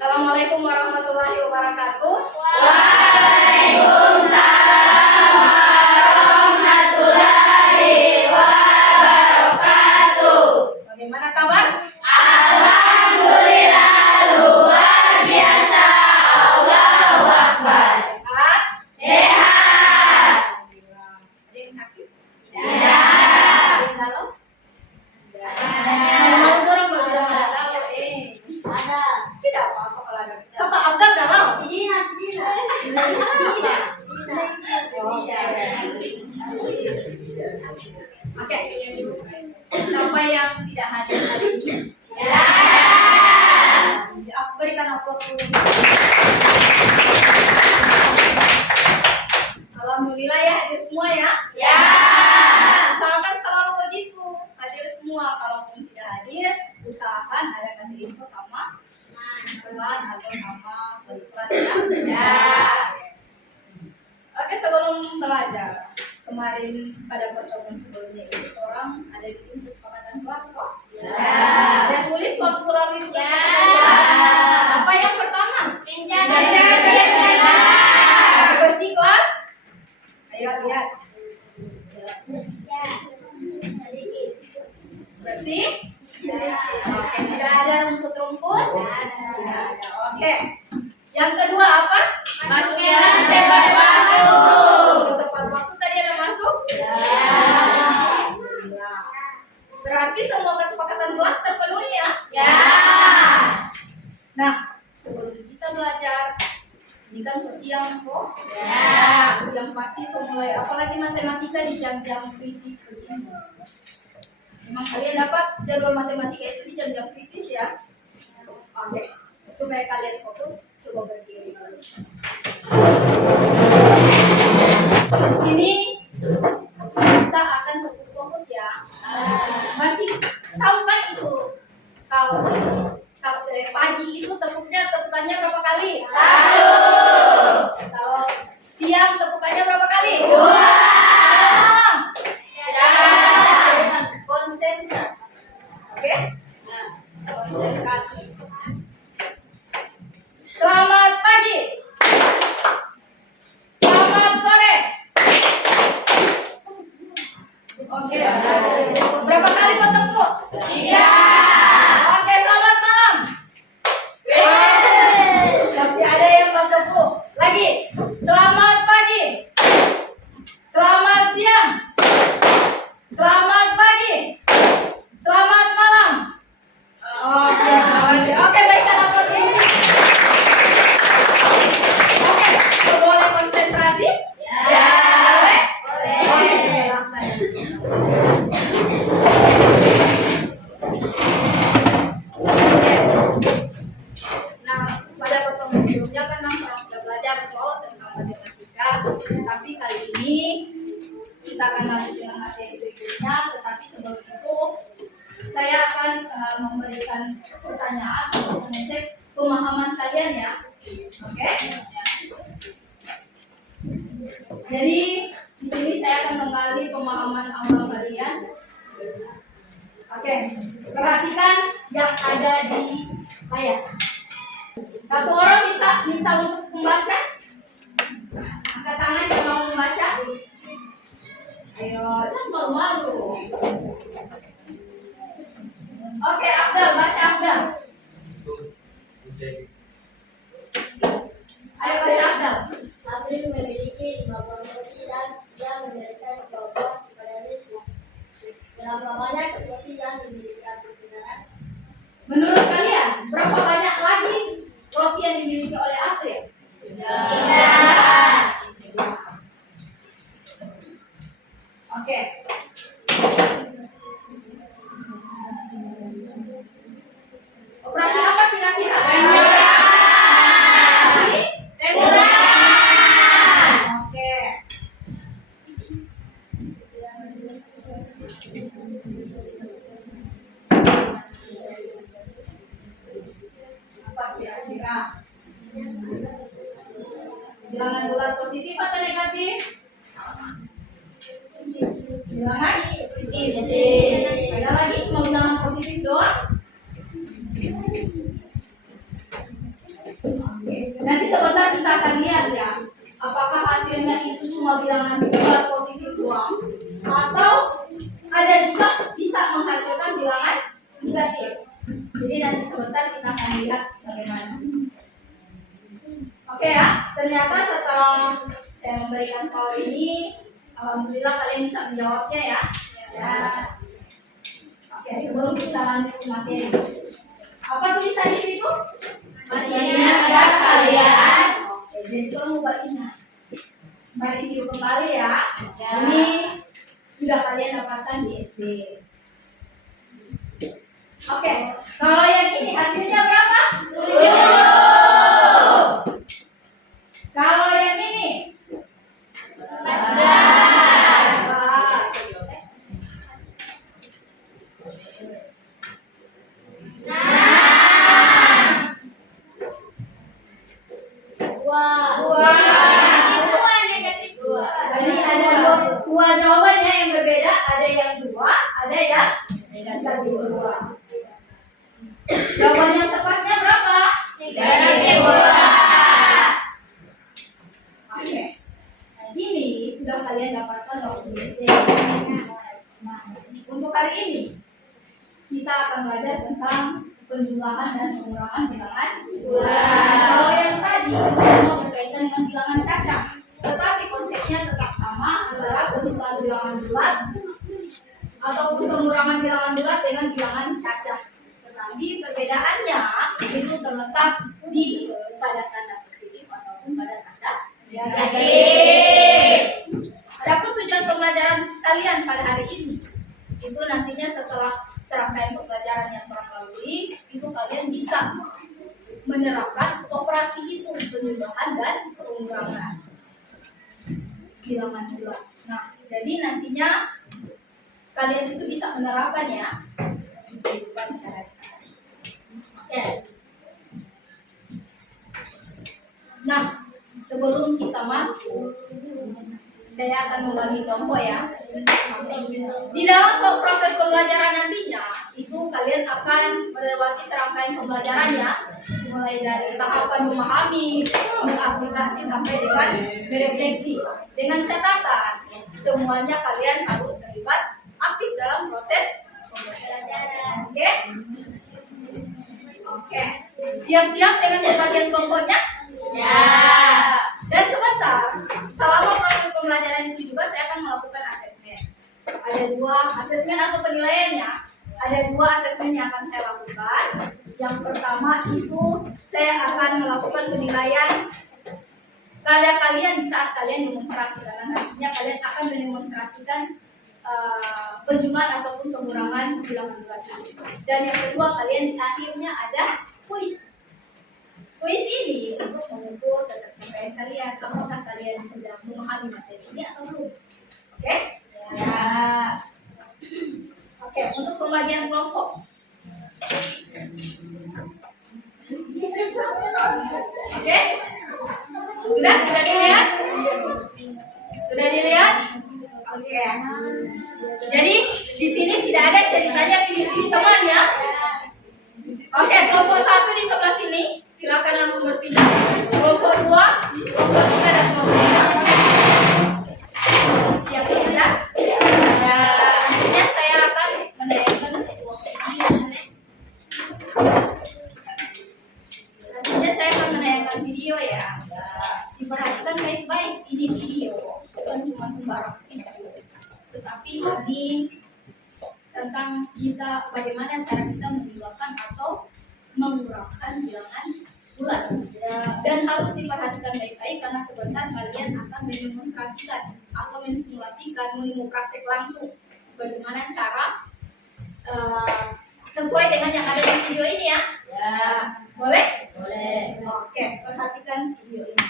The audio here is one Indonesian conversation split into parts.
Assalamualaikum warahmatullahi wabarakatuh. Waalaikumsalam warahmatullahi wabarakatuh. Bagaimana kabar? Alhamdulillah luar biasa. Allahu Akbar. Sehat? Sehat. Ada yang sakit? Tidak. Ada yang galau? Ada. Malu dorong kalau tidak ada galau. Ada. Tidak apa-apa kalau ada. Sama Abdul galau? Tidak. Oke. Siapa yang tidak hadir hari ini? Ya. Aku berikan aplaus dulu. Alhamdulillah ya hadir semua ya. Ya. Usahakan selalu begitu, hadir semua. Kalaupun tidak hadir, usahakan ada kasih info sama teman atau sama wali kelas ya. Ya. Oke, sebelum belajar kemarin pada percobaan sebelumnya itu orang ada bikin kesepakatan kelas toh? Ya. Ada tulis waktu lalu itu Ya. kesepakatan kelas. Apa yang pertama? Menjaga Bersih kelas. Ayo lihat. Bersih. Oke, tidak ada rumput-rumput. Tidak ada. Oke. Yang kedua apa? Masuknya tepat waktu. Masuk tepat waktu tadi ada masuk? Ya. Berarti semua kesepakatan kelas terpenuhi ya? Ya. Nah, sebelum kita belajar, ini kan sosial kok? Ya. Yang pasti mulai apalagi matematika di jam-jam kritis begini. Memang kalian dapat jadwal matematika itu di jam-jam kritis ya? Oke, supaya kalian fokus, coba berdiri dulu. Di sini kita akan tetap fokus ya. Masih tahu kan itu? Kalau pagi itu tepukannya berapa kali? 1. Kalau siang tepukannya berapa kali? 2. Konsentrasi. Oke? Nah, konsentrasi. Selamat pagi. Selamat sore. Oke. Berapa kali mau tepuk? 3. Oke, selamat malam. Masih ada yang mau tepuk. Lagi. Selamat pagi. Selamat siang. Selamat pagi. Selamat malam. Oke, baikkan aplaus dulu. Oke, boleh konsentrasi? Ya. Boleh? Boleh. Silahkan. Nah, pada pertemuan sebelumnya kan orang sudah belajar kok tentang matematika, tapi kali ini kita akan lanjut dengan materi berikutnya. Tetapi sebelum itu, saya akan memberikan pertanyaan untuk mengecek pemahaman kalian ya. Oke? Jadi di sini saya akan menggali pemahaman awal kalian. Oke, perhatikan yang ada di layar. Satu orang bisa minta untuk membaca? Angkat tangan yang mau membaca. Ayo, jangan malu-malu. Oke, Abdul, baca Abdul. Ayo baca Abdul. April memiliki 5 buah roti dan dia memberikan kebahagiaan kepada Risma. Berapa banyak roti yang dimiliki April sekarang? Menurut kalian, berapa banyak lagi roti yang dimiliki oleh April? Tidak. Oke. Operasi apa kira-kira? Operasi? Oke. Apa kira-kira? Bilangan bulat positif atau negatif? Bilangan positif. Ada lagi cuma bilangan positif doang? menghasilkan bilangan negatif. Jadi nanti sebentar kita akan lihat bagaimana. Oke ya, ternyata setelah saya memberikan soal ini, alhamdulillah kalian bisa menjawabnya ya. Ya. Oke, sebelum kita lanjut ke materi, apa tulisan di situ? Ingatlah kalian. Oke, jadi kamu buat ingat. Mari review kembali ya. Ini sudah kalian dapatkan di SD. Oke, kalau yang ini hasilnya berapa? 7. Kalau yang ini 2. Jadi ada dua jawabannya yang berbeda, ada yang 2, ada yang negatif 2. Jawaban yang tepatnya berapa? Negatif 2. Oke. Nah, ini sudah kalian dapatkan waktu di SD. Nah, untuk hari ini kita akan belajar tentang penjumlahan dan pengurangan bilangan bulat. Kalau yang tadi itu semua berkaitan dengan bilangan cacat, tetapi konsepnya tetap sama antara penjumlahan bilangan bulat ataupun pengurangan bilangan bulat dengan bilangan cacat. Tetapi perbedaannya itu terletak di pada tanda positif ataupun pada tanda negatif. Adapun tujuan pembelajaran kalian pada hari ini itu nantinya setelah serangkaian pembelajaran yang telah lalui, itu kalian bisa menerapkan operasi hitung penjumlahan dan pengurangan bilangan bulat. Nah, jadi nantinya kalian itu bisa menerapkan ya di kehidupan sehari-hari. Oke. Nah, sebelum kita masuk, saya akan membagi kelompok ya. Di dalam proses pembelajaran nantinya, itu kalian akan melewati serangkaian pembelajaran ya, mulai dari tahapan memahami, mengaplikasi sampai dengan berefleksi. Dengan catatan, semuanya kalian harus terlibat aktif dalam proses pembelajaran. Oke? Oke. Siap-siap dengan pembagian kelompoknya? Ya. Dan sebentar, selama proses pembelajaran itu juga saya akan melakukan asesmen. Ada 2 asesmen atau penilaiannya. Ada 2 asesmen yang akan saya lakukan. Yang pertama itu saya akan melakukan penilaian pada kalian di saat kalian demonstrasi, karena nantinya kalian akan mendemonstrasikan penjumlahan ataupun pengurangan bilangan bulat. Dan yang kedua, kalian di akhirnya ada kuis. Kuis ini untuk mengukur ketercapaian kalian, apakah kalian sudah memahami materi ini atau belum. Oke? Ya. Oke, untuk pembagian kelompok. Oke? Sudah dilihat? Sudah dilihat? Oke. Jadi di sini tidak ada ceritanya pilih-pilih teman ya. Oke, kelompok 1 di sebelah sini, silakan langsung berpindah. Kelompok 2, kelompok 3 dan kelompok 4. Siap bekerja? Ya, nantinya saya akan menayangkan sebuah video. Nantinya saya akan menayangkan video ya. Diperhatikan baik-baik, ini video bukan cuma sembarang video, tetapi ini tentang kita bagaimana cara kita menjumlahkan atau mengurangkan bilangan bulat. Dan harus diperhatikan baik-baik karena sebentar kalian akan mendemonstrasikan atau mensimulasikan, mau praktek langsung bagaimana cara sesuai dengan yang ada di video ini ya. Ya, boleh? Boleh. Oke, perhatikan video ini.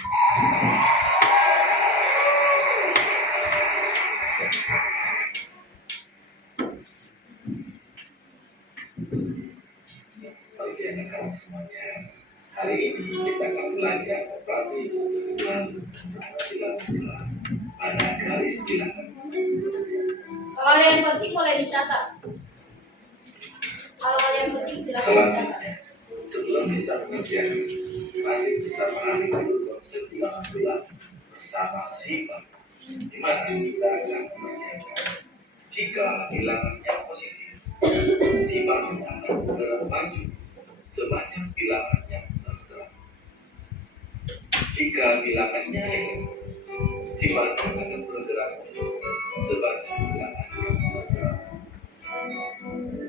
Bagi anak-anak semuanya, hari ini kita akan belajar operasi penjumlahan bilangan pada garis bilangan. Kalau ada yang penting boleh dicatat. Kalau ada yang penting silakan dicatat. Selanjutnya, sebelum kita mengerjakan, mari kita pahami dulu konsep bilangan bulat bersama sifat, di mana kita akan mengerjakan jika bilangannya positif, akan bergerak maju sebanyak bilangannya tergerak. Jika bilangannya negatif, si Bani akan bergerak sebanyak bilangannya tergerak.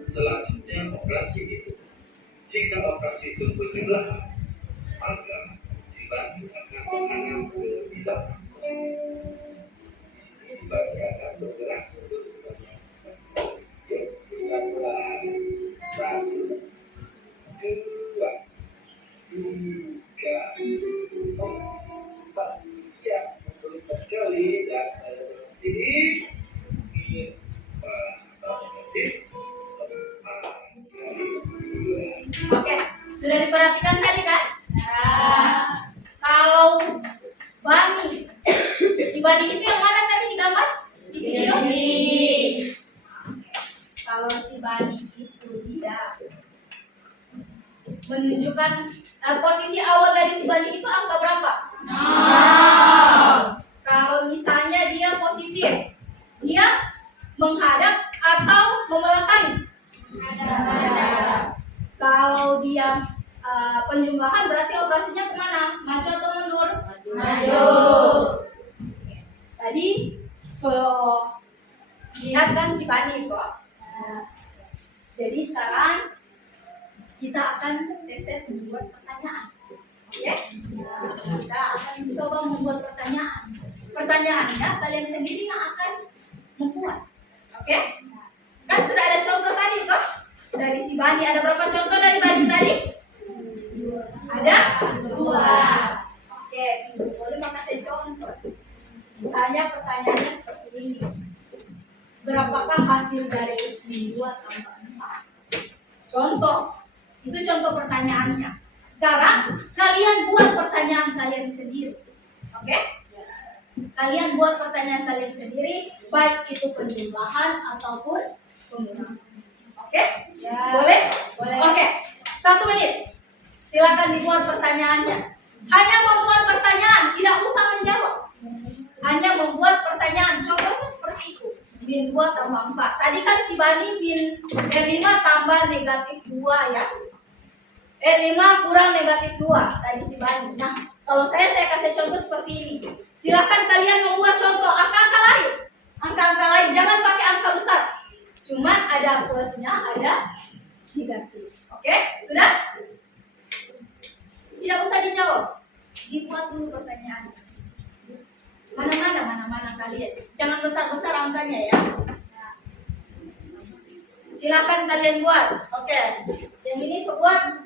Selanjutnya operasi itu. Jika operasi itu berjumlah, maka si Bani akan mengambil bilangan positif. Di sini si Bani akan bergerak untuk sebanyak pelan-pelan, satu, dua, tiga, empat, ya, betul sekali. Dan saya berhenti. Ini Oke, sudah diperhatikan tadi kan? Kalau Bani, si Bani itu yang mana tadi di gambar? Di video? Kalau si Bani itu dia menunjukkan posisi awal dari si Bani itu angka berapa? Kalau misalnya dia positif, dia menghadap atau membelakangi? Kalau dia penjumlahan berarti operasinya kemana? Maju atau mundur? Maju. Tadi lihat kan si Bani itu. Jadi sekarang kita akan tes membuat pertanyaan. Oke? Kita akan coba membuat pertanyaan. Pertanyaannya kalian sendiri yang akan membuat. Oke? Kan sudah ada contoh tadi kok. Dari si Bani ada berapa contoh dari Bani tadi? Ada 2. Oke, boleh makasih contoh. Misalnya pertanyaannya seperti ini. Berapakah hasil dari 2 tambah 4? Contoh. Itu contoh pertanyaannya. Sekarang kalian buat pertanyaan kalian sendiri. Oke? Kalian buat pertanyaan kalian sendiri, baik itu penjumlahan ataupun pengurangan. Oke? Boleh? Oke. 1 menit. Silakan dibuat pertanyaannya. Hanya membuat pertanyaan, tidak usah menjawab. Hanya membuat pertanyaan. Contohnya seperti itu. Min 2 tambah 4. Tadi kan si Bani min 5 tambah negatif 2 ya. 5 kurang negatif 2. Tadi si Bani. Nah, kalau saya kasih contoh seperti ini. Silakan kalian membuat contoh angka-angka lain. Angka-angka lain. Jangan pakai angka besar. Cuman ada plusnya, ada negatif. Oke? Sudah? Tidak usah dijawab. Dibuat dulu pertanyaannya. Mana-mana kalian. Jangan besar-besar angkanya ya. Silakan kalian buat. Oke. Yang ini buat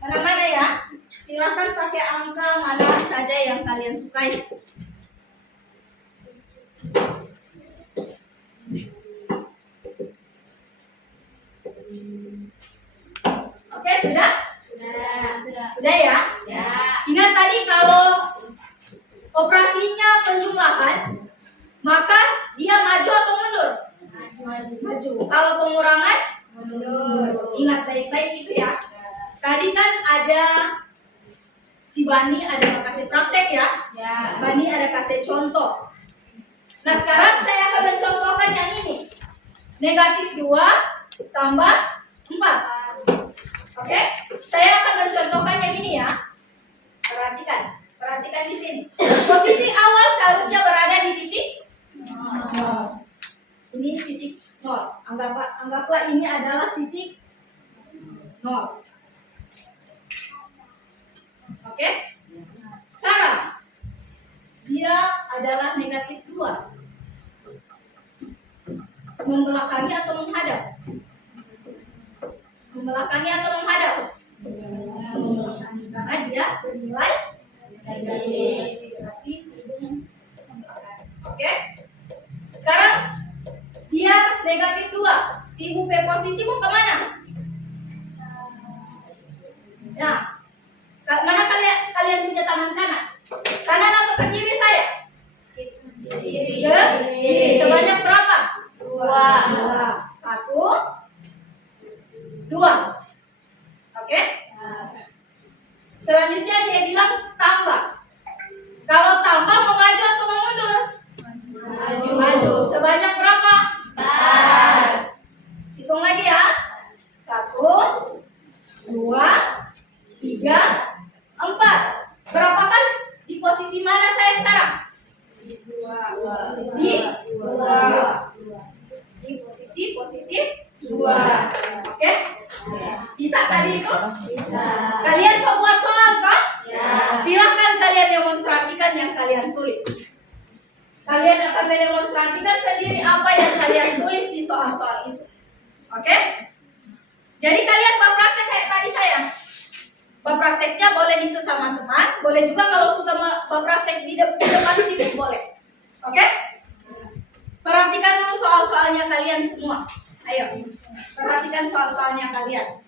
mana-mana ya. Silakan pakai angka mana saja yang kalian sukai. Oke, sudah? Sudah ya? Ingat tadi kalau operasinya penjumlahan, maka dia maju atau mundur? Maju. Kalau pengurangan? Mundur. Ingat baik-baik itu ya. Tadi kan ada si Bani ada kasih praktek ya? Bani ada kasih contoh. Nah sekarang saya akan mencontohkan yang ini. Negatif 2 tambah 4. Oke? Saya akan mencontohkan yang ini ya. Perhatikan di sini. Posisi awal seharusnya berada di titik 0. Ini titik 0. Anggaplah ini adalah titik 0. Oke? Sekarang dia adalah negatif 2. Membelakangi atau menghadap? Membelakangi atau menghadap? Membelakangi karena dia bernilai negatif. Berarti hidung membelakangi. Oke? Sekarang dia negatif 2. Ibu P posisi mau kemana? Nah, mana kalian punya tangan kanan? Kanan atau ke kiri saya? Ke kiri. Sebanyak berapa? 2. 1, 2. Oke? Selanjutnya dia bilang tambah. Kalau tambah mau maju atau mau mundur? Maju. Sebanyak berapa? 4. Hitung lagi ya. 1, 2. Oke? Bisa tadi itu? Bisa. Kalian so buat soal kan? Ya. Silakan kalian demonstrasikan yang kalian tulis. Kalian akan mendemonstrasikan sendiri apa yang kalian tulis di soal-soal itu. Oke? Jadi kalian buat praktek kayak tadi saya. Buat prakteknya boleh di sesama teman, boleh juga kalau suka buat praktek di depan sini boleh. Oke? Perhatikan dulu soal-soalnya kalian semua. Ayo, perhatikan soal-soalnya kalian.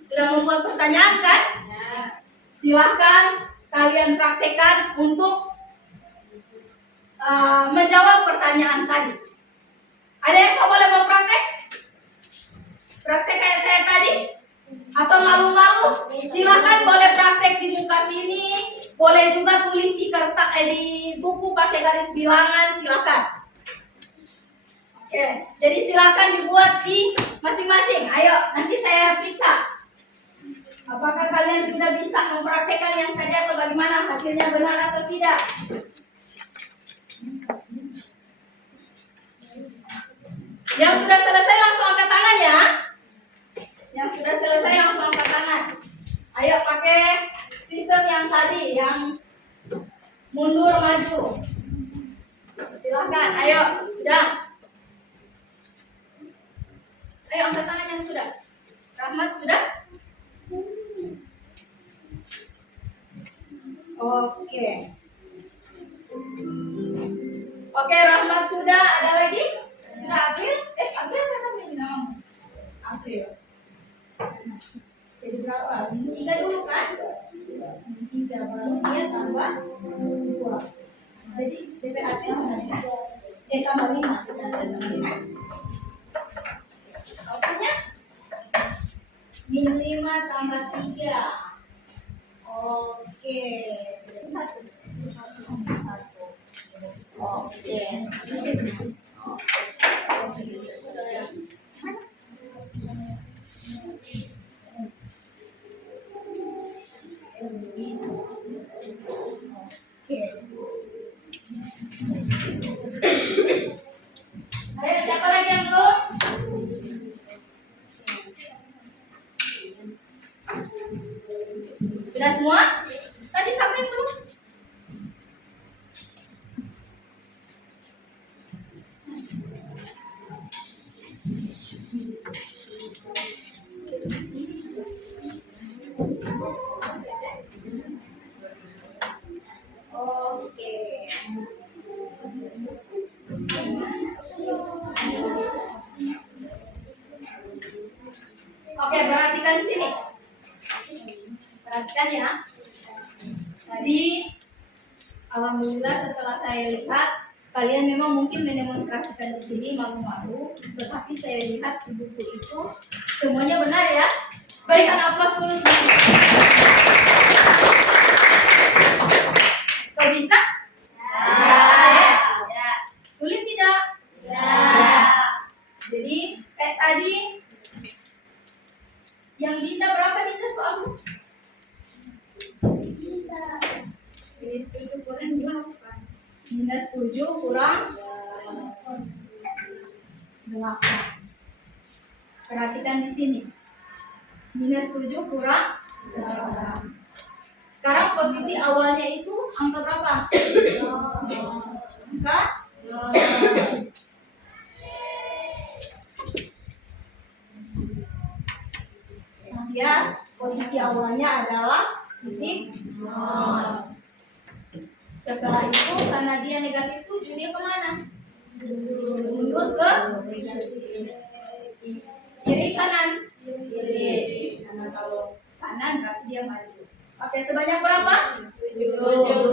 Sudah membuat pertanyaan kan? Silahkan kalian praktekkan untuk menjawab pertanyaan tadi. Ada yang so boleh mau praktek? Praktek kayak saya tadi? Atau malu-malu? Silakan boleh praktek di muka sini. Boleh juga tulis di kertas di buku pakai garis bilangan, silakan. Oke, jadi silakan dibuat di masing-masing. Ayo, nanti saya periksa. Apakah kalian sudah bisa mempraktekkan yang tadi atau bagaimana? Hasilnya benar atau tidak? Yang sudah selesai langsung angkat tangan ya. Yang sudah selesai langsung angkat tangan. Ayo pakai sistem yang tadi, yang mundur maju. Silakan, ayo, sudah. Ayo angkat tangan yang sudah. Rahmat sudah? Oke. Oke, Rahmat sudah. Ada lagi? Sudah April? April nggak sampai di nama. April. Jadi berapa? 3 dulu kan? 3 baru dia tambah 2. Jadi DP hasil sama dengan tambah 5. DP hasil sama dengan apanya? Min 5 tambah 3. Oke, sudah 1. Oke. Ayo, siapa lagi yang belum? Sudah semua? Tadi sampai belum? Oke. Oke, perhatikan di sini. Perhatikan ya. Tadi alhamdulillah setelah saya lihat kalian memang mungkin mendemonstrasikan di sini malu-malu, tetapi saya lihat di buku itu semuanya benar ya. Berikan aplaus dulu semuanya. So bisa? Ya. Sulit tidak? Ya. Jadi kayak tadi yang Dinda berapa Dinda soalmu? Ini 7 kurang 8. Dinda 7 kurang 8. Perhatikan di sini. Minus 7 kurang 8. Sekarang posisi awalnya itu angka berapa? Angka? Ya, posisi awalnya adalah titik 0. Setelah itu karena dia negatif 7, dia kemana? Mundur ke kiri kanan? Kiri. Karena kalau kanan berarti dia maju. Oke, sebanyak berapa? 7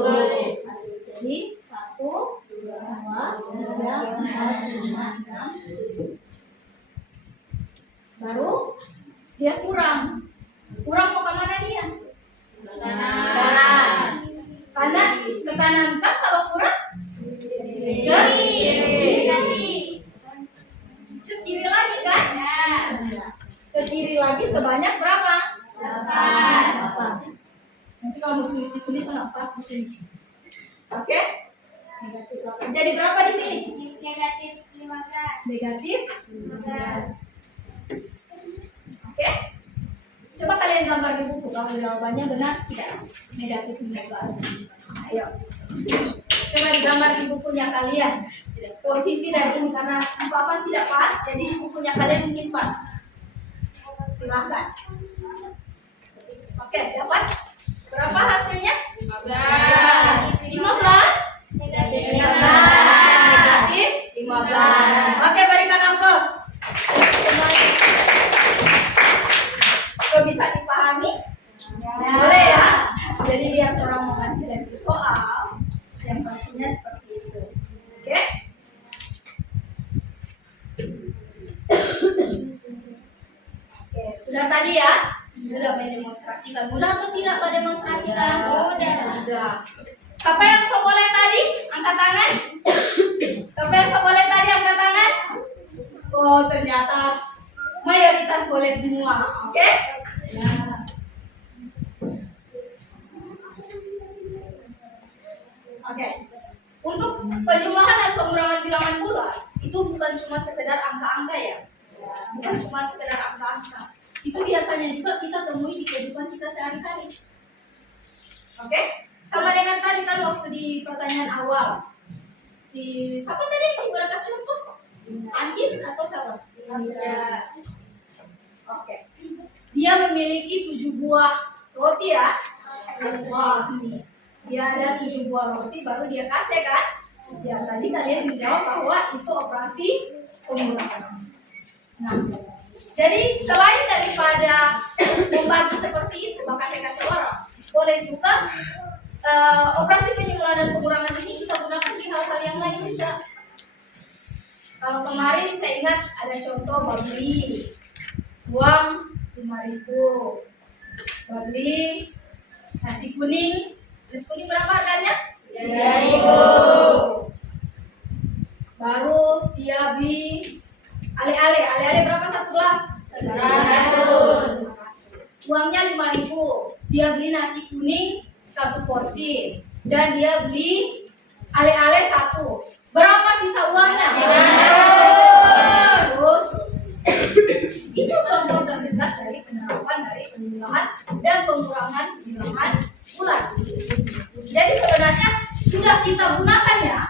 kali. Jadi 1, 2, 3, 4, 5, 6. Baru dia kurang. Kurang mau ke mana dia? Kanan. Kanan ke kanan kan kalau kurang? Ke kiri. Ke kiri lagi kan? Ke kiri lagi sebanyak berapa? 8. Nanti kamu tulis di sini sana pas di sini. Oke? Negatif 8. Jadi berapa di sini? Negatif 15. Negatif 15. gambar di buku kalau jawabannya benar tidak. Negatif 15. Ayo. Coba digambar di bukunya kalian. Posisi dan ini karena umpapan tidak pas, jadi di bukunya kalian mungkin pas. Silahkan. Oke, dapat? Berapa hasilnya? 15. 15? Negatif 15. Oke, berikan aplaus. So, bisa dipahami? Boleh ya? Jadi biar orang mengerti dari soal, yang pastinya seperti itu. Oke? Oke, sudah tadi ya? Sudah mendemonstrasikan. Mudah atau tidak Pak demonstrasikan? Sudah. Siapa yang so boleh tadi? Angkat tangan. Siapa yang so boleh tadi? Angkat tangan. Oh, ternyata mayoritas boleh semua. Oke? Oke. Untuk penjumlahan dan pengurangan bilangan bulan itu bukan cuma sekedar angka-angka ya. Bukan cuma sekedar angka-angka. Itu biasanya juga kita temui di kehidupan kita sehari-hari. Oke? Sama dengan tadi kan waktu di pertanyaan awal. Di siapa tadi yang berkas contoh? Angin atau siapa? Oke. Dia memiliki 7 buah roti ya. Wah, dia ada 7 buah roti baru dia kasih kan? Ya tadi kalian menjawab bahwa itu operasi pengurangan. Nah, jadi selain daripada membagi seperti itu, maka saya kasih orang boleh juga operasi penjumlahan dan pengurangan ini kita gunakan di hal-hal yang lain juga. Kalau kemarin saya ingat ada contoh beli uang 5.000, beli nasi kuning berapa harganya? 3.000. Baru dia beli ale-ale berapa satu gelas? 100. Uangnya 5.000. Dia beli nasi kuning 1 porsi dan dia beli ale-ale 1. Berapa sisa uangnya? 100. Itu contoh terdekat dari penerapan dari penjumlahan dan pengurangan bilangan bulan. Jadi sebenarnya sudah kita gunakan ya.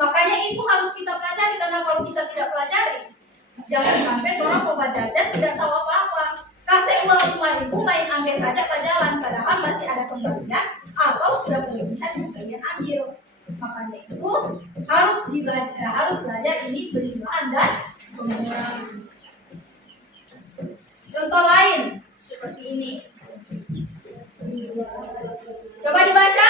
Makanya itu harus kita pelajari, karena kalau kita tidak pelajari, jangan sampai orang mau jajan tidak tahu apa-apa. Kasih uang 5.000 main ambil saja ke jalan, padahal masih ada kembalian atau sudah kelebihan yang kalian ambil. Makanya itu harus belajar ini penjumlahan dan pengurangan. Contoh lain seperti ini. Coba dibaca.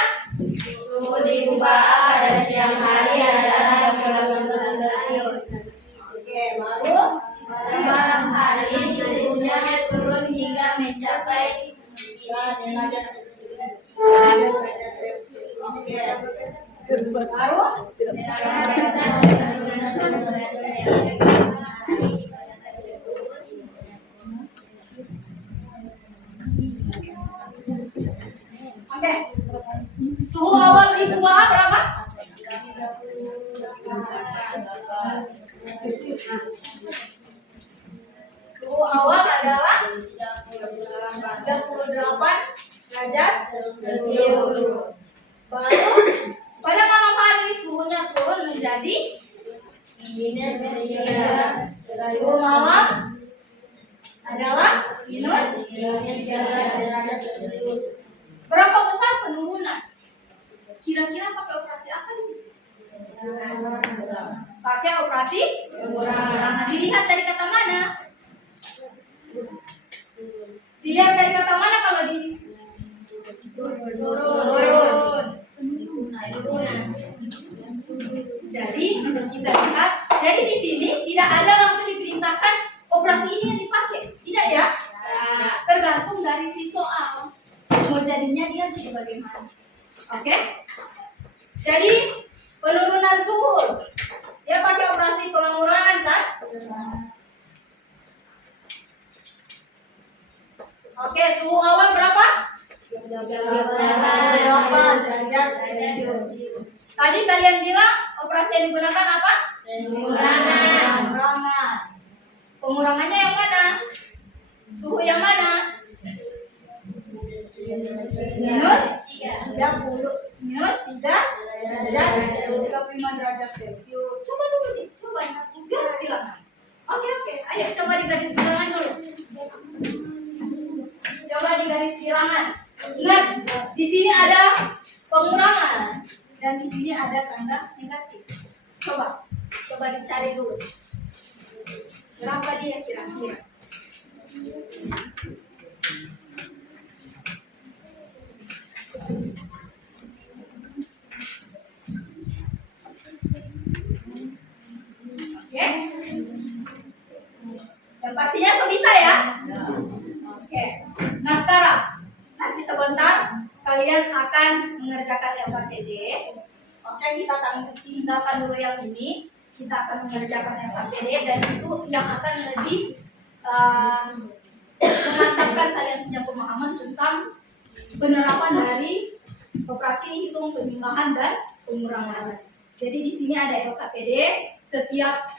Suhu di Kubah pada siang hari adalah 28 derajat. Oke, baru pada malam hari suhunya turun hingga mencapai 3 derajat Celcius. Oke. Baru oke. Suhu awal di Kubah berapa? Suhu awal adalah 38 derajat Celcius. Baru pada malam hari suhunya turun menjadi minus 3. Suhu malam adalah minus 3 derajat Celcius. Berapa besar penurunan? Kira-kira pakai operasi apa ini? Pakai operasi pengurangan. Dilihat dari kata mana? Dilihat dari kata mana kalau di turun. Jadi kita lihat. Jadi di sini tidak ada langsung diperintahkan operasi ini yang dipakai, tidak ya? Tergantung dari si soal. Mau jadinya dia jadi bagaimana? Oke? Jadi penurunan suhu dia pakai operasi pengurangan kan? Oke, suhu awal berapa? 38 derajat Celcius. Tadi kalian bilang operasi yang digunakan apa? Pengurangan. Pengurangannya yang mana? Suhu yang mana? minus 30 minus 3 derajat 35 derajat Celcius. Coba dulu nih, coba garis bilangan. Oke, ayo coba di garis bilangan dulu. Coba di garis bilangan. Ingat, di sini ada pengurangan dan di sini ada tanda negatif. Coba dicari dulu. Berapa dia kira-kira? Oke. Yang pastinya bisa ya. Oke. Nah sekarang nanti sebentar kalian akan mengerjakan LKPD. Oke, kita tinggalkan dulu yang ini. Kita akan mengerjakan LKPD dan itu yang akan lebih memantapkan kalian punya pemahaman tentang penerapan dari operasi hitung penjumlahan dan pengurangan. Jadi di sini ada LKPD, setiap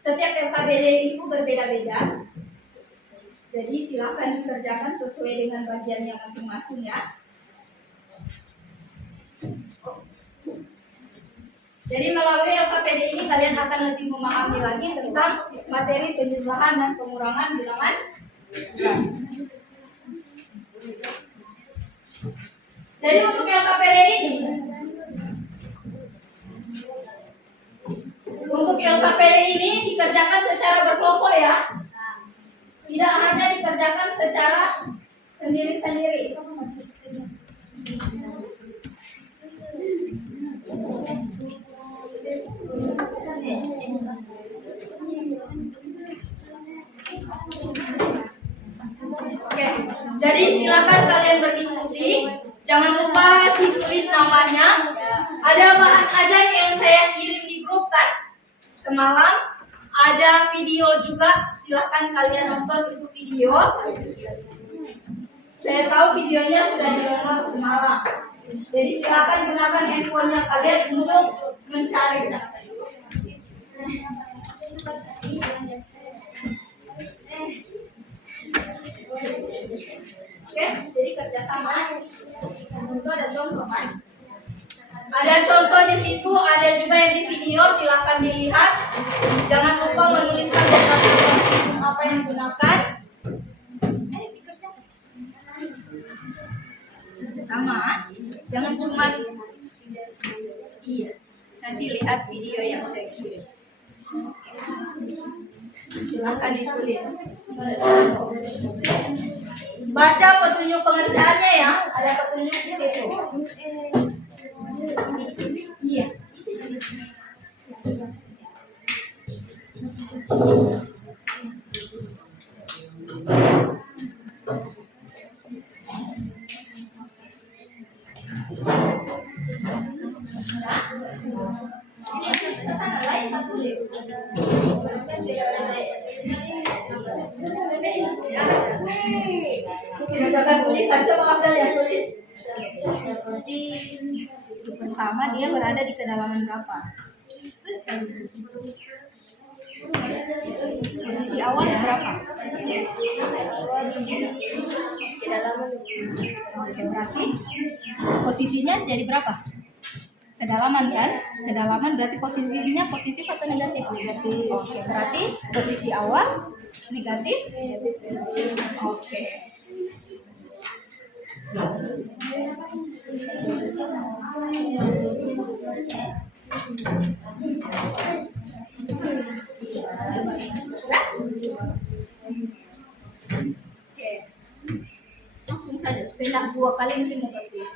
LKPD itu berbeda-beda. Jadi silakan dikerjakan sesuai dengan bagiannya masing-masing ya. Jadi melalui LKPD ini kalian akan lebih memahami lagi tentang materi penjumlahan dan pengurangan bilangan. Jadi untuk LKPD ini, dikerjakan secara berkelompok ya. Tidak hanya dikerjakan secara sendiri-sendiri. Oke, jadi silakan kalian berdiskusi. Jangan lupa ditulis namanya. Ada bahan ajar yang saya kirim di grup kan semalam. Ada video juga. Silakan kalian nonton itu video. Saya tahu videonya sudah di-download semalam. Jadi silakan gunakan handphonenya kalian untuk mencari. Oke, jadi kerjasama. Itu ada contoh kan? Ada contoh di situ, ada juga yang di video. Silakan dilihat. Jangan lupa menuliskan apa yang digunakan. Kerjasama. Jangan cuma iya. Nanti lihat video yang saya kirim. Silakan ditulis. Baca petunjuk pengerjaannya ya. Ada petunjuk di situ. Iya. Silakan tulis saja maaf ya tulis. Berarti pertama dia berada di kedalaman berapa? Posisi awal berapa? Oke, berarti posisinya jadi berapa? Kedalaman kan? Kedalaman berarti posisinya positif atau negatif? Negatif. Oke, berarti posisi awal negatif? Oke. Oke. Langsung saja, sepeda 2 kali nanti mau tulis.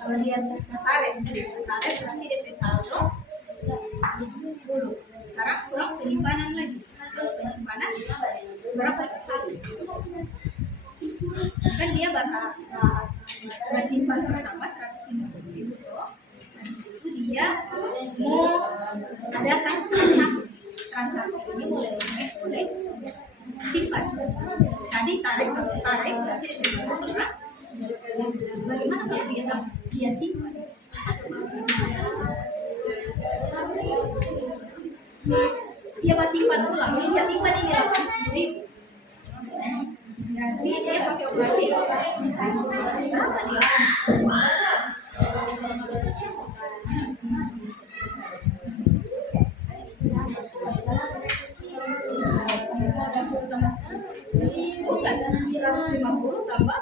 Kalau dia tertarik berarti DP saldo 10. Sekarang kurang penyimpanan lagi. Penyimpanan berapa saldo? Kan dia bakal simpan pertama 150.000 toh. Nah, di situ dia mau adakan transaksi. Transaksi ini boleh naik, boleh simpan. Tadi tarik berarti berapa? Bagaimana kalau dia simpan? Dia masih simpan ulang, dia simpan ini 80.000. Nanti dia pakai operasi berapa dia? Bukan 150 tambah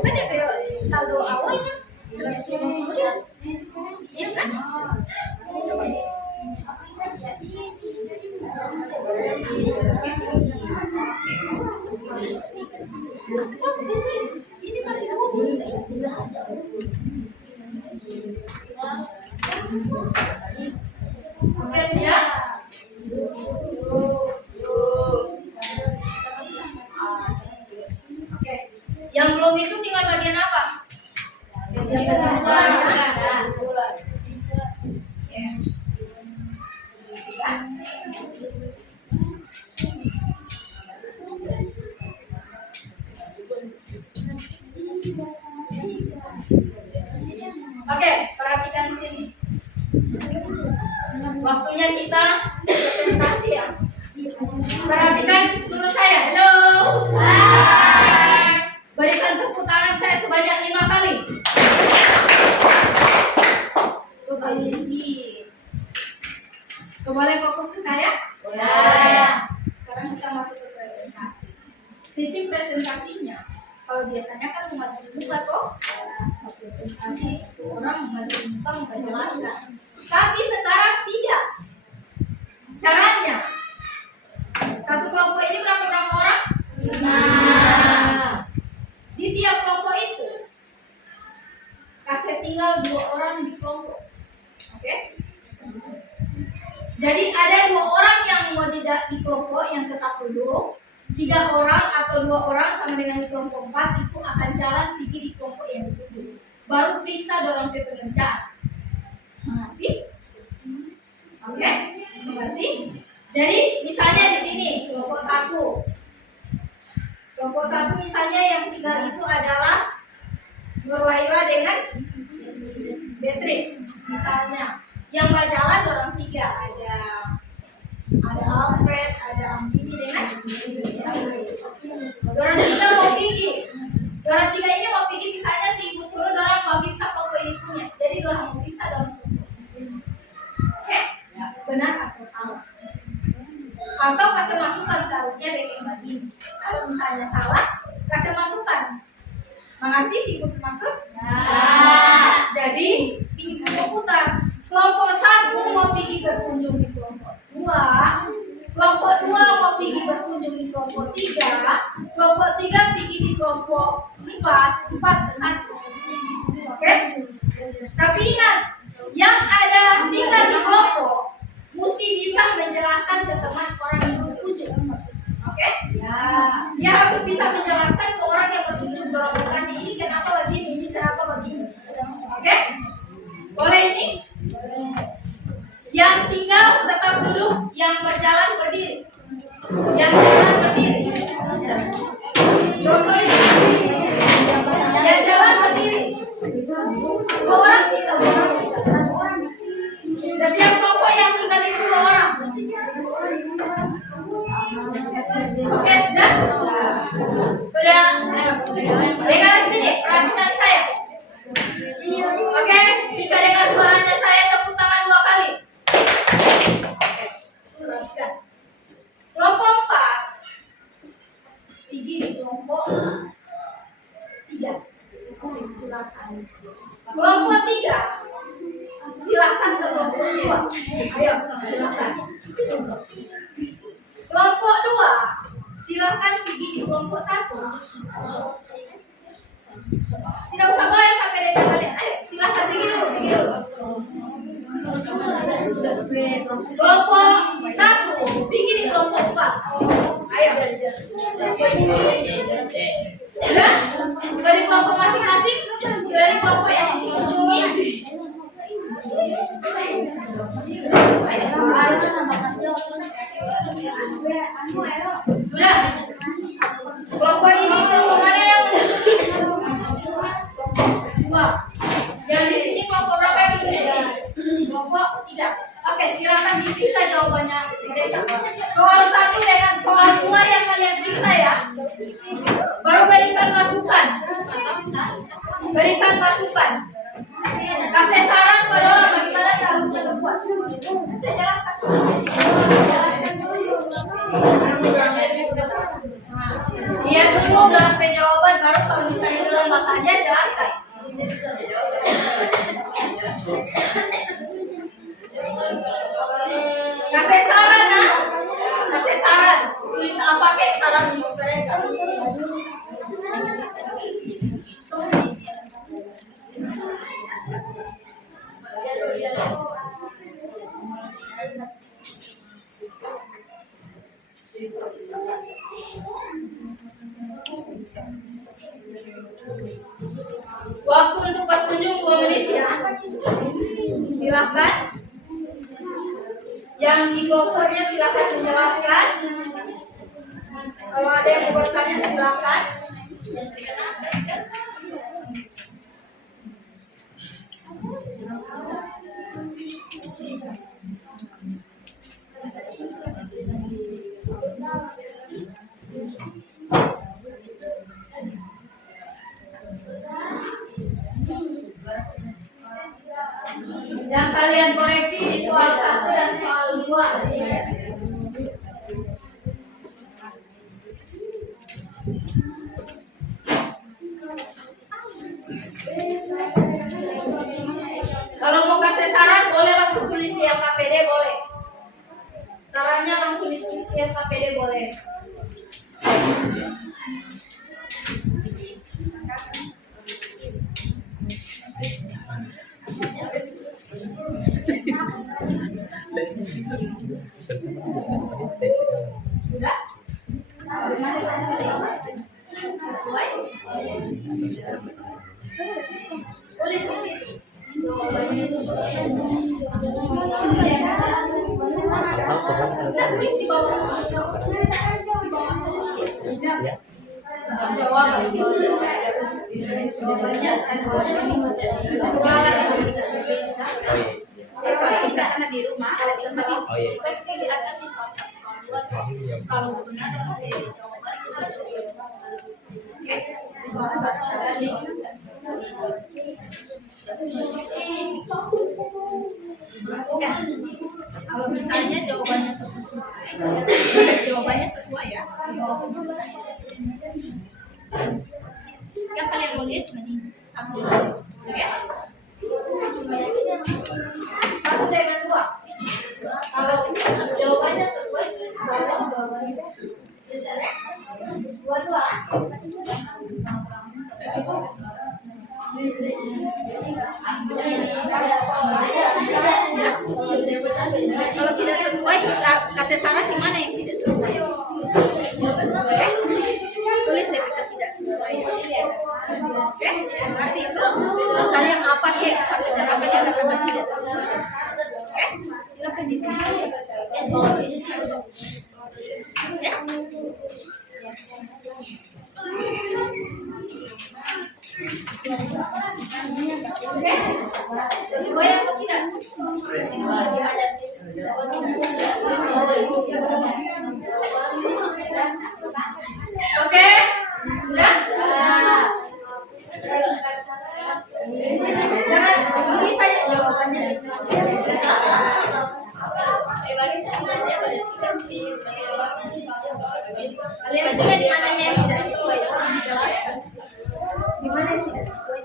kan DP saldo awal kan 150 ya? Iya kan? Coba ini masih 20 guys. Oke, sudah? Oke. Yang belum itu tinggal bagian apa? Yang kesimpulan. Sudah? Oke, perhatikan di sini. Waktunya kita presentasi ya. Perhatikan dulu saya. Halo. Hai. Berikan tepuk tangan saya sebanyak 5 kali. Sudah tinggi. So, boleh fokus ke saya? Boleh. Sekarang kita masuk ke presentasi. Sistem presentasinya, kalau biasanya kan memadu muka toh. Presentasi itu orang memadu muka menjelaskan. Tapi sekarang tidak. Caranya, satu kelompok ini berapa orang? 5. Di tiap kelompok itu kasih tinggal 2 orang di kelompok. Oke? Jadi ada 2 orang yang mau tidak di kelompok yang tetap duduk. 3 orang atau 2 orang sama dengan di kelompok 4 itu akan jalan pergi di kelompok yang dituju. Baru periksa dalam pengerjaan. Mengerti? Oke? Mengerti? Jadi misalnya di sini kelompok 1. Kelompok 1 misalnya yang tinggal itu adalah Nur Laila dengan Beatrix. Misalnya yang mau jalan orang 3 ada Alfred, ada Ambini dengan orang 3 mau pergi. Orang 3 ini mau pergi misalnya Ibu suruh orang mau periksa kelompok ini punya. Jadi orang mau periksa dalam kelompok. Oke? Benar atau salah? Atau kasih masukan seharusnya bagian begini. Kalau misalnya salah, kasih masukan. Mengerti Ibu maksud? Ya. Jadi Ibu putar. Kelompok 1 mau pergi berkunjung di kelompok 2. Kelompok 2 mau pergi berkunjung di kelompok 3. Kelompok 3 pergi di kelompok 4. 4 ke 1. Oke? Tapi ingat, yang ada tinggal di kelompok mesti bisa menjelaskan ke teman orang yang berkunjung. Oke? Ya. Dia harus bisa menjelaskan ke orang yang berkunjung. Orang bertanya ini kenapa begini, ini kenapa begini. Oke? Boleh ini? Yang tinggal tetap duduk, yang berjalan berdiri. Yang jalan berdiri. Contoh ini. Yang jalan berdiri. 2 orang tinggal, 2 orang tinggal. Setiap kelompok yang tinggal itu 2 orang. Oke, sudah? Sudah? Dengar sini, perhatikan saya. Oke, jika dengar suaranya saya tepuk tangan 2 kali. Perhatikan. Kelompok 4 pergi di kelompok 3. Oke, silakan. Kelompok 3 silakan ke kelompok 2. Ayo, silakan. Kelompok 2. Silakan pergi di kelompok 1. Tidak usah bayar KPD kalian. Ayo, silakan pergi dulu. Kelompok 1, pergi di kelompok 4. Ayo. Sudah? Sudah di kelompok masing-masing? Sudah di kelompok yang dikunjungi? Ayo, sudah. Kelompok ini kelompok mana yang dua? Yang di sini kelompok berapa yang di sini? Kelompok 3. Oke, silakan diperiksa jawabannya. Soal 1 dengan soal 2 yang kalian periksa ya. Baru berikan masukan. Berikan masukan. Kasih saran pada orang bagaimana seharusnya berbuat. Saya jelaskan. Dia dulu dalam penjawaban, baru kalau misalnya orang bertanya jelaskan. Kasih saran, nah. Kasih saran. Tulis apa kayak saran untuk mereka. Waktu untuk berkunjung 2 menit ya. Silakan. Yang di browsernya silakan menjelaskan. Kalau ada yang mau bertanya silakan. Yang kalian koreksi di soal 1 dan soal 2. Kalau mau kasih saran boleh langsung tulis di KPD boleh. Sarannya langsung ditulis di KPD boleh. Sudah? Sesuai? Tulis di situ. Tulis di bawah semua. Di bawah semua. Jawaban. Jawabannya kita sana di rumah ada setelah koreksi akan di soal 1. Kalau sebenarnya jawaban oke di soal 1 akan di kalau misalnya jawabannya sesuai ya di bawah penyelesaian yang kalian mau lihat cuma satu oke 1 dengan 2. Kalau jawabannya sesuai tulis jawabannya dua. Kalau tidak sesuai kasih saran di mana yang tidak sesuai. Tulis DPK tidak sesuai. Oke, berarti itu misalnya apa kek sampai kenapa dia katakan tidak sesuai. Oke, silakan di sini. Bawah sini saja. Oke. Oke, sesuai atau tidak? Oke, sudah? Jangan ini saya jawabannya sesuai. Kalian juga di mananya yang tidak sesuai itu dijelaskan. Di mana yang tidak sesuai?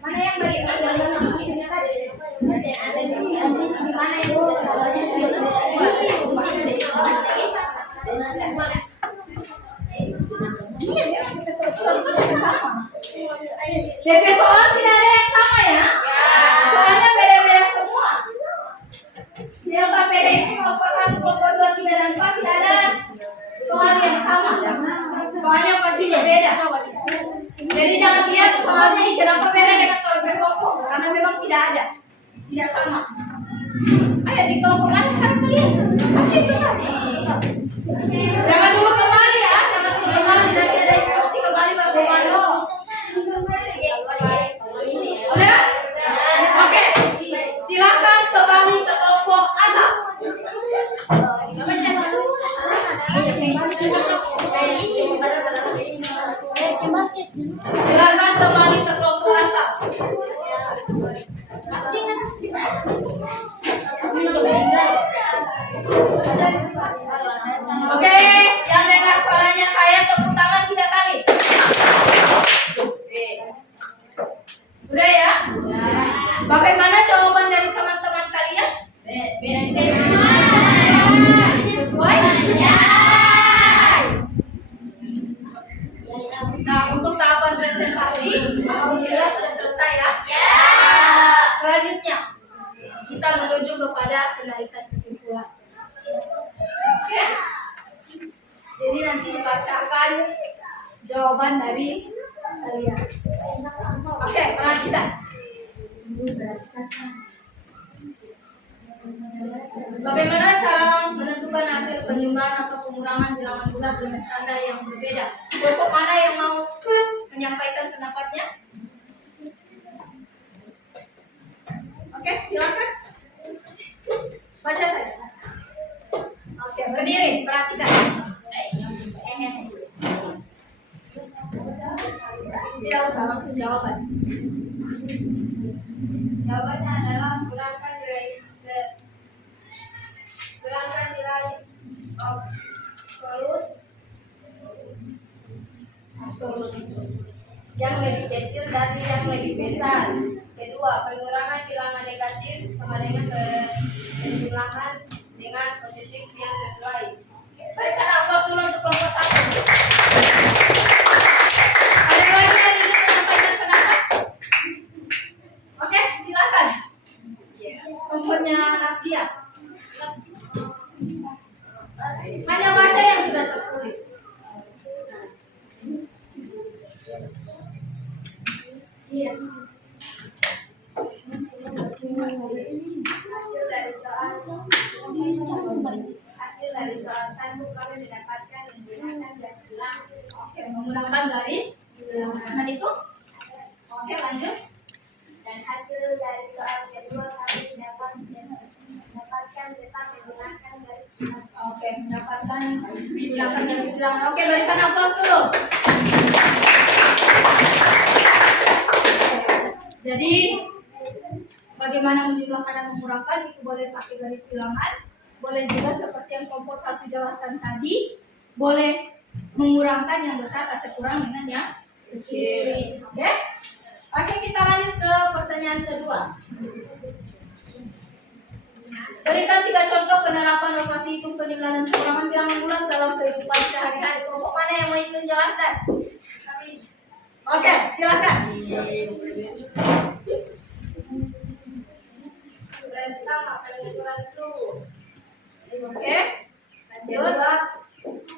Mana yang bagi mana yang udah salahnya sudah DP soal tidak ada yang sama ya? Soalnya beda-beda semua. Yang KPD ini kelompok 1, kelompok 2, 3, dan 4 tidak ada soal yang sama. Soalnya pasti berbeda. Jadi jangan lihat soalnya ini kenapa beda dengan kelompok, karena memang tidak ada, tidak sama. Ayo di kelompok mana sekarang kalian? Pasti itu kan? Jangan dulu kembali ya, jangan dulu kembali nanti ada diskusi kembali bagaimana. Sudah? Oke, silakan kembali ke kelompok asal. Silakan kembali ke kelompok asal. Oke, yang dengar suaranya saya tepuk tangan 3 kali. Sudah ya? Bagaimana jawaban dari teman-teman kalian? Sesuai? Nah, untuk tahapan presentasi, alhamdulillah sudah selesai ya? Selanjutnya, kita menuju kepada penarikan kesimpulan. Oke? Jadi nanti dibacakan jawaban dari kalian. Oke, perhatikan. Bagaimana cara menentukan hasil penjumlahan atau pengurangan bilangan bulat dengan tanda yang berbeda? Kelompok mana yang mau menyampaikan pendapatnya? Oke, silakan. Baca saja. Oke, berdiri, perhatikan. Tidak usah langsung jawaban. Jawabannya adalah kurangkan nilai absolut yang lebih kecil dari yang lebih besar. Kedua, pengurangan bilangan negatif sama dengan penjumlahan dengan positif yang sesuai. Berikan aplaus dulu untuk kelompok 1. Ada lagi yang ingin menyampaikan pendapat? Oke, silakan. Kelompoknya Nafsia. Hanya baca yang sudah tertulis. Iya. Hasil dari soal 1 kami mendapatkan menggunakan garis bilang. Oke, menggunakan garis bilangan itu. Oke, lanjut. Dan hasil dari soal kedua kami mendapatkan tetap menggunakan garis bilangan. Oke, mendapatkan menggunakan garis bilangan. Oke, berikan aplaus dulu. Jadi, bagaimana menjumlahkan dan mengurangkan itu boleh pakai garis bilangan, boleh juga seperti yang kelompok 1 jelaskan tadi, boleh mengurangkan yang besar kasih kurang dengan yang kecil. Oke? Oke, kita lanjut ke pertanyaan kedua. Berikan 3 contoh penerapan operasi hitung penjumlahan dan pengurangan bilangan bulat dalam kehidupan sehari-hari. Kelompok mana yang mau ikut menjelaskan? Oke, silakan. Pertama, pengukuran suhu. Oke, lanjut.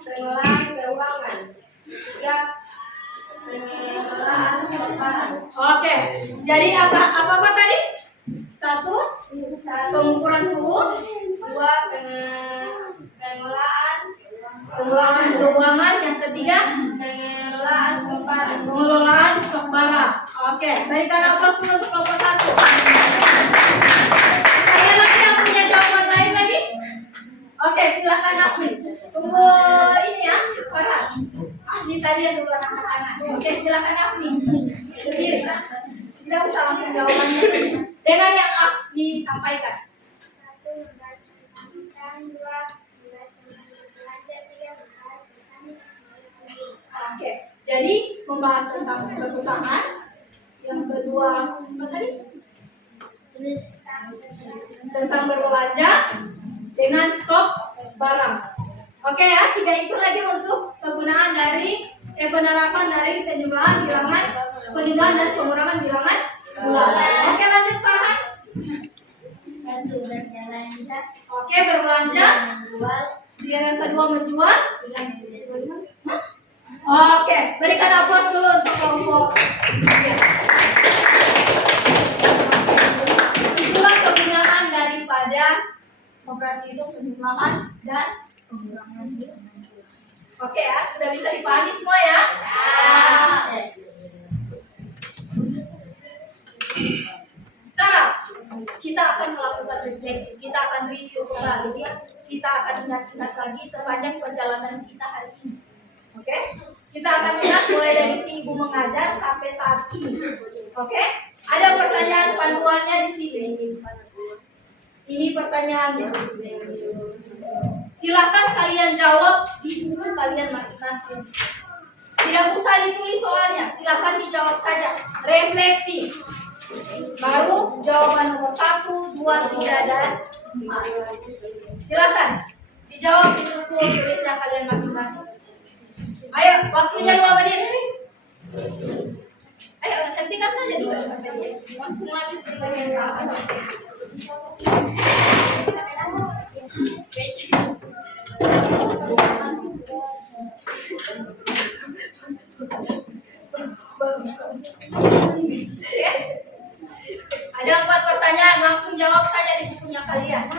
Pengolahan keuangan. 3, pengelolaan paparan. Oke, jadi apa tadi? 1, pengukuran suhu. 2, pengolahan keuangan. Yang ketiga, pengelolaan stok barang. Oke, berikan aplaus dulu untuk kelompok 1. Ada lagi yang punya jawaban lain lagi? Oke, silakan Afni. Tunggu ini ya, Farah. Afni tadi yang duluan angkat tangan. Oke, silakan Afni. Berdiri. Tidak usah langsung jawabannya saja. Dengan yang Afni sampaikan. 1, membahas tentang ikan. 2, membahas tentang belajar. 3, membahas tentang Oke, jadi membahas tentang perhutanan. Yang kedua, apa tadi? Tulis tentang berbelanja dengan stok barang. Oke ya, 3 itu tadi untuk kegunaan dari penerapan dari penjumlahan dan pengurangan bilangan bulan. Oke, lanjut Farhan. satu berbelanja, Oke, berbelanja. menjual, Yang kedua menjual. tiga membeli. Oke, berikan aplaus dulu untuk kelompok. Yes. Itulah kegunaan daripada operasi itu penjumlahan dan pengurangan bilangan. Oke ya, sudah bisa dipahami semua ya? Sekarang kita akan melakukan refleksi, kita akan review kembali, kita akan ingat-ingat lagi sepanjang perjalanan kita hari ini. Oke? Kita akan ingat mulai dari ibu mengajar sampai saat ini. Oke? Ada pertanyaan panduannya di sini. Ini pertanyaannya. Silakan kalian jawab di buku kalian masing-masing. Tidak usah ditulis soalnya, silakan dijawab saja. Refleksi. Baru jawaban nomor 1, 2, 3, dan 4. Silakan dijawab di buku tulisnya kalian masing-masing. Ayo, waktunya 2 menit. Ayo, hentikan saja dulu. Langsung lanjut dengan yang lain. Oke. Ada 4 pertanyaan, langsung jawab saja di bukunya kalian.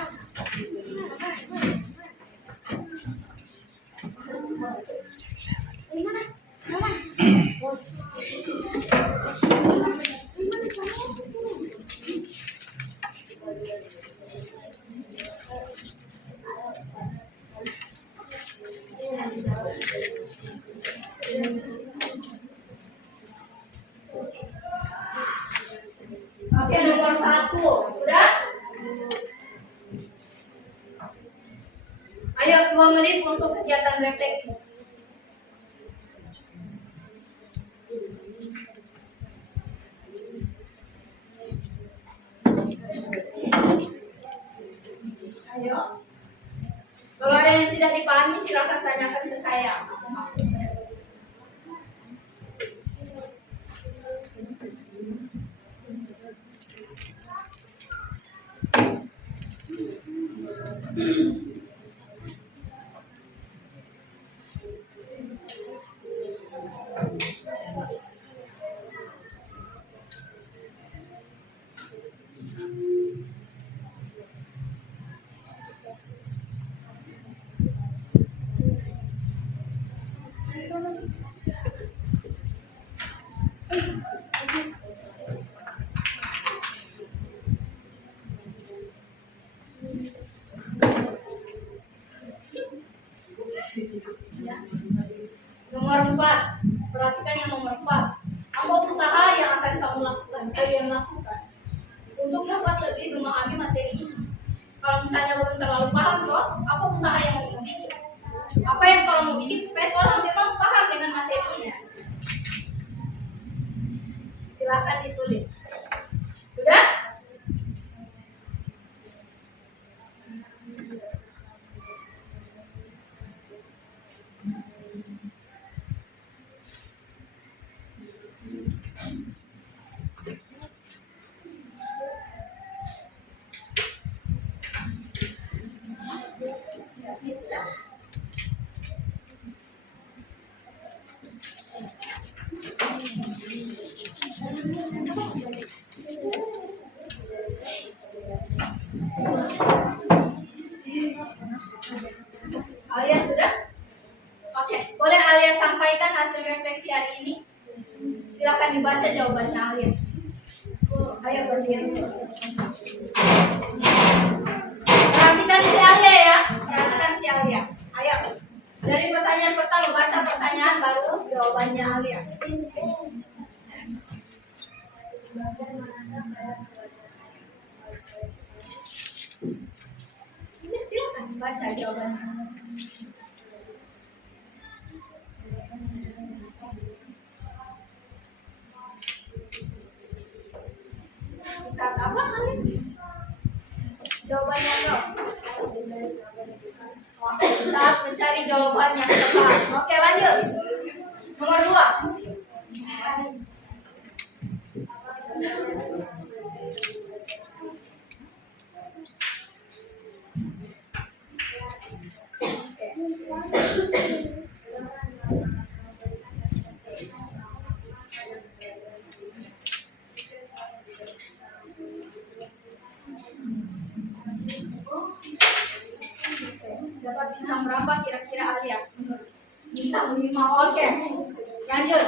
Oke, nomor 1 sudah? Ayo 2 menit untuk kegiatan refleksi. Ayo. Kalau ada yang tidak dipahami silakan tanyakan ke saya. Apa maksudnya? Nomor 4, perhatikan yang nomor 4. Apa usaha yang akan kalian lakukan untuk dapat lebih memahami materi ini? Kalau misalnya belum terlalu paham kok, apa usaha yang mau bikin? Apa yang kalau mau bikin supaya orang memang paham dengan materi ini? Silakan ditulis. Sudah? Ini sudah. Alia sudah? Oke, boleh Alia sampaikan hasil refleksi hari ini? Silakan dibaca jawabannya Alia. Ayo berdiri. Perhatikan si Alia ya. Perhatikan si Alia. Ayo. Dari pertanyaan pertama baca pertanyaan baru jawabannya Alia. Ini silakan baca jawabannya. Bisa saat apa kalian? Jawabannya dong. Oke, saat mencari jawaban yang tepat. Oke, lanjut. Nomor 2. Dapat bintang berapa kira-kira Alia? Bintang 5. Oke. Lanjut.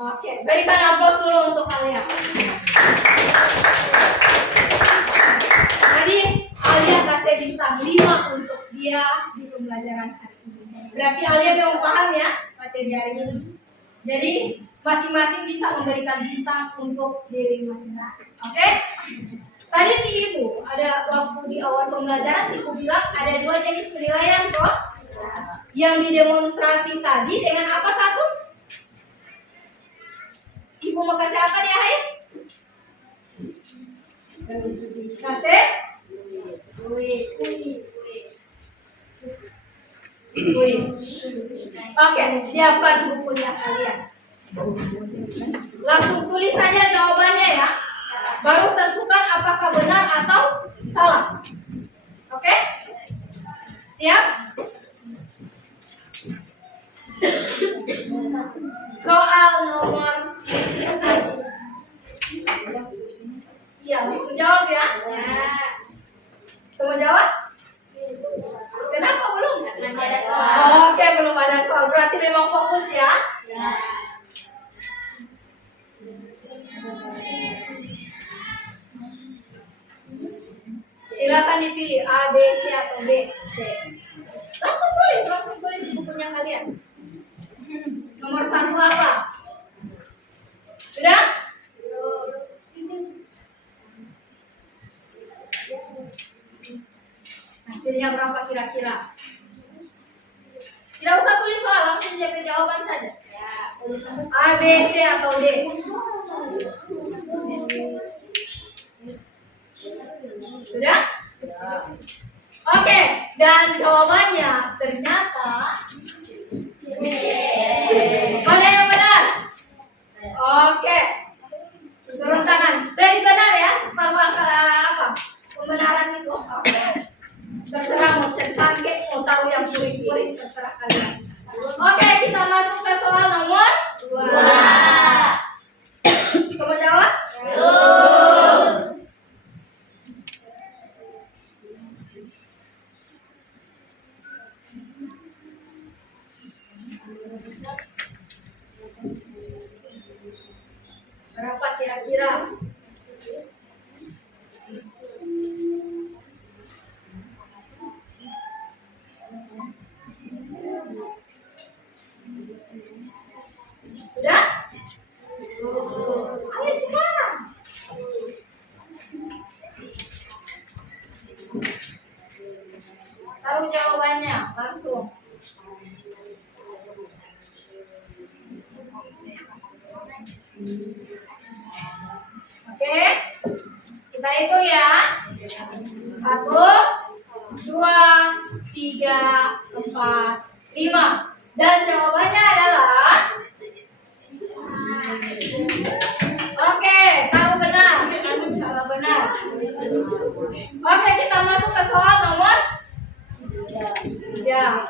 Oke, berikan aplaus dulu untuk Alia. Tadi Alia kasih bintang 5 untuk dia di pembelajaran hari ini. Berarti Alia belum paham ya materi hari ini. Jadi masing-masing bisa memberikan bintang untuk diri masing-masing. Oke? Tadi itu ada waktu di awal pembelajaran Ibu bilang ada 2 jenis penilaian kok. Yang didemonstrasi tadi dengan apa satu? Ibu mau kasih apa nih Ain? Kasih? Kuis. Oke, siapkan bukunya kalian. Langsung tulis saja jawabannya ya. Baru tentukan apakah benar atau salah. Oke? Siap? Soal nomor 1. Iya, langsung jawab ya. Semua jawab? Kenapa belum? Oke, belum ada soal. Berarti memang fokus ya. Silakan dipilih A, B, C atau D. Langsung tulis di bukunya kalian. Nomor 1 apa? Sudah? Hasilnya berapa kira-kira? Tidak usah tulis soal, langsung jawab jawaban saja. A, B, C atau D? Sudah? Oke, dan jawabannya ternyata mana yang benar? Oke, turun tangan. Dari benar ya? Apa? Pembenaran itu. Terserah mau centang mau tahu yang kuris terserah kalian. Oke, kita masuk ke soal nomor 2. Semua jawab? Berapa kira-kira? Sudah? Ayo sekarang. Taruh jawabannya langsung. Oke, kita hitung ya. 1, 2, 3, 4, 5. Dan jawabannya adalah oke, taruh benar. Kalau benar. Oke, kita masuk ke soal nomor 3.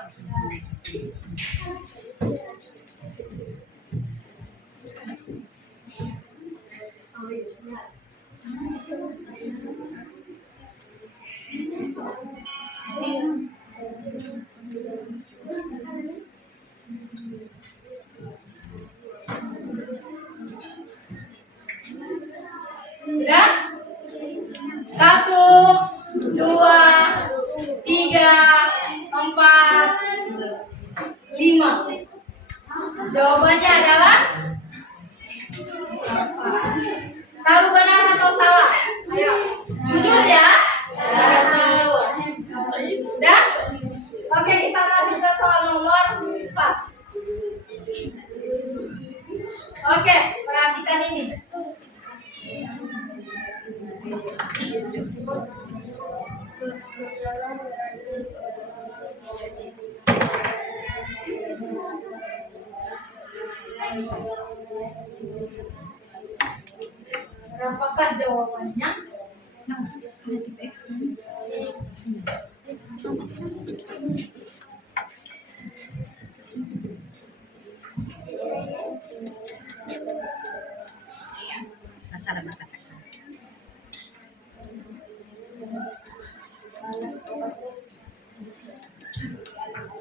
Sudah? 1, 2, 3, 4, 5. Jawabannya adalah taruh benar atau salah? Ayo, jujur ya. Sudah? nomor 4. Oke, perhatikan ini. Berapakah jawabannya? Nah, ada tipe X kan? Masalah kata-kata.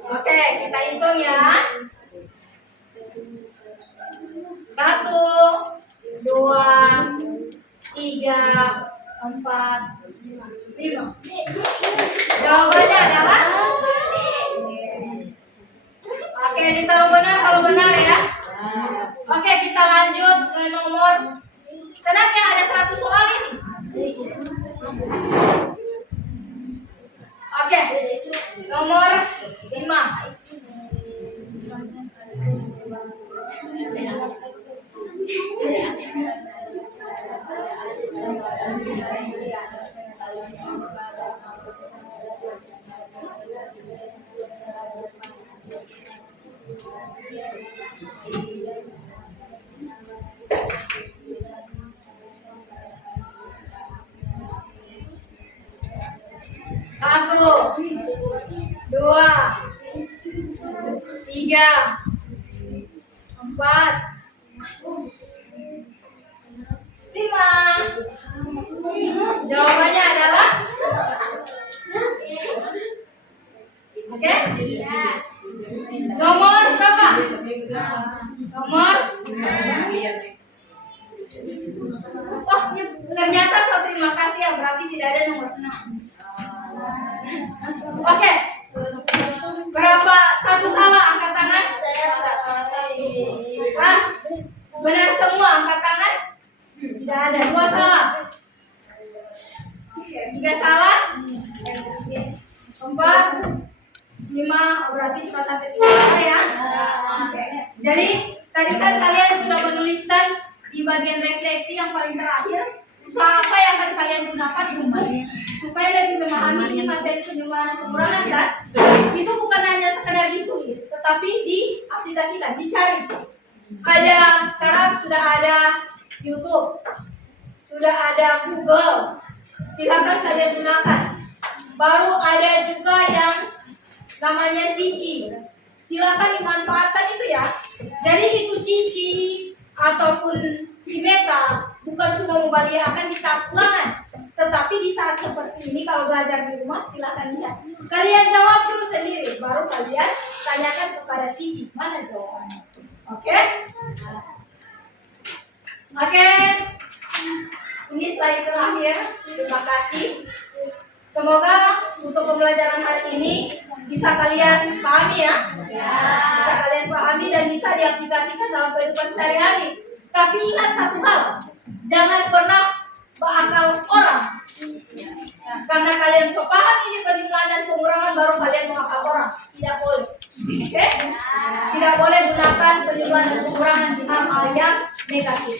Oke, kita hitung ya. 1, 2, 3, 4, 5. Jawabannya adalah oke, ditaruh benar kalau benar ya. Oke, kita lanjut ke nomor. Tenang ya, ada 100 soal ini. Oke, nomor 5. Satu, 2, 3, 4, 5. Jawabannya adalah oke. Nomor berapa? Nomor. Oh, ternyata so terima kasih ya, berarti tidak ada nomor 6. Oke. Berapa? Satu salah, angkat tangan. Ah, benar semua, angkat tangan. Tidak ada. 2 salah. 3 salah. 4, 5. Oh, berarti cuma sampai 3 salah ya. Oke. Jadi tadi kan kalian sudah menuliskan di bagian refleksi yang paling terakhir usaha apa yang akan kalian gunakan untuk supaya lebih memahami ini materi penjualan pengurangan kan? Itu bukan hanya sekedar ditulis, tetapi diaplikasikan, dicari. Ada sekarang sudah ada YouTube, sudah ada Google, silakan kalian gunakan. Baru ada juga yang namanya Cici, silakan dimanfaatkan itu ya. Jadi itu Cici ataupun Himeta bukan cuma membahagiakan di saat ulangan, tetapi di saat seperti ini kalau belajar di rumah silakan lihat. Kalian jawab dulu sendiri, baru kalian tanyakan kepada Cici mana jawabannya. Oke? Oke. Ini slide terakhir. Terima kasih. Semoga untuk pembelajaran hari ini bisa kalian pahami ya. Bisa kalian pahami dan bisa diaplikasikan dalam kehidupan sehari-hari. Tapi ingat satu hal, jangan pernah berakal orang. Karena kalian so paham ini penjumlahan dan pengurangan baru kalian mengakal orang. Tidak boleh. Oke? Tidak boleh gunakan penjumlahan dan pengurangan di hal-hal yang negatif.